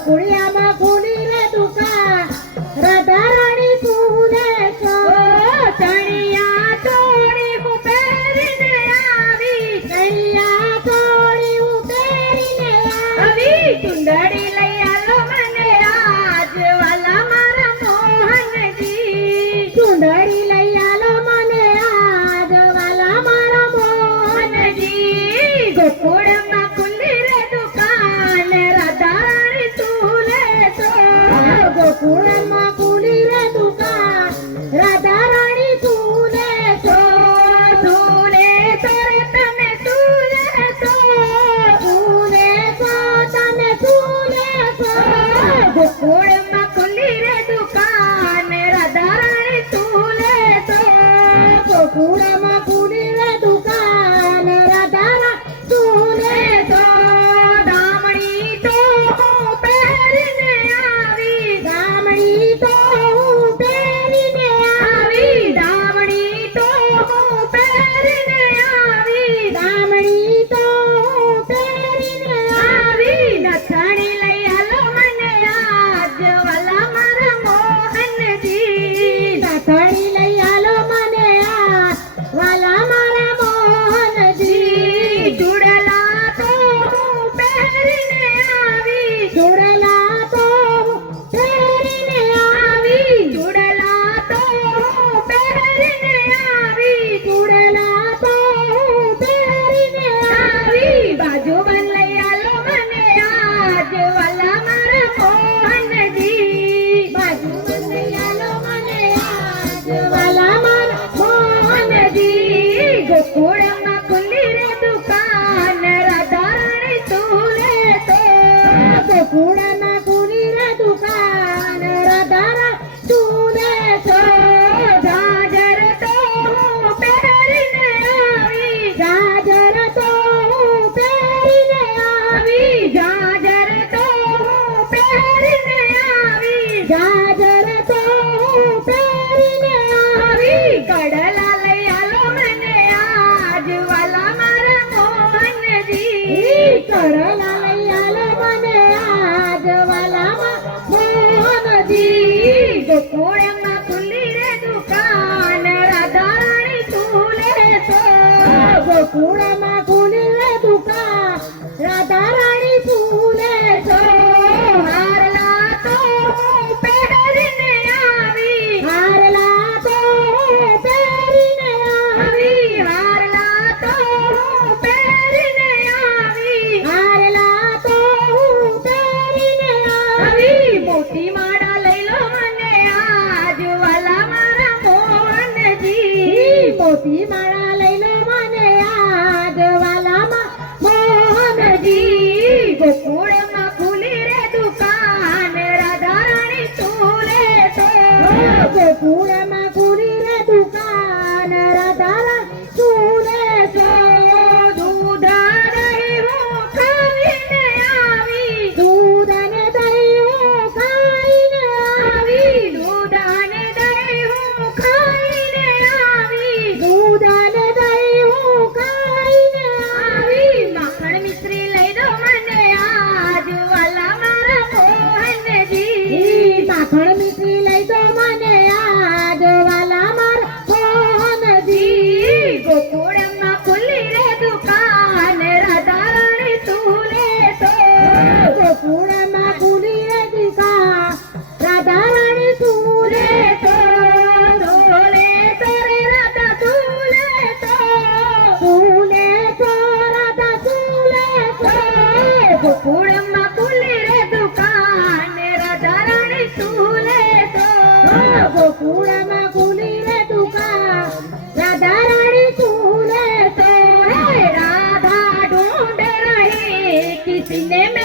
કુળિયામાં ફૂલી રે દુકા રધારાણી તું દેખ ચણિયા તોડી હું પહેરીને આવી. ચણિયા તોડી હું પહેરીને આવી ચુંદડી લઈ આલો મને આજ વાલા મારા મોહનજી. ચુંદડી લઈ આલો મને આજ વાલા મારા મોહનજી ગોકુળ 湖南吗？ગોકુળમાં ખુલે દુકાન રાધા રાણી ફૂલે છો હારલા તો પહેરીને આવી હારલા તો પહેરીને આવી છે કુળમાં કુરી રે દુકાન રાધારા સુરે છે દૂધ દહીં હું ખાઈને આવી. દૂધ અને do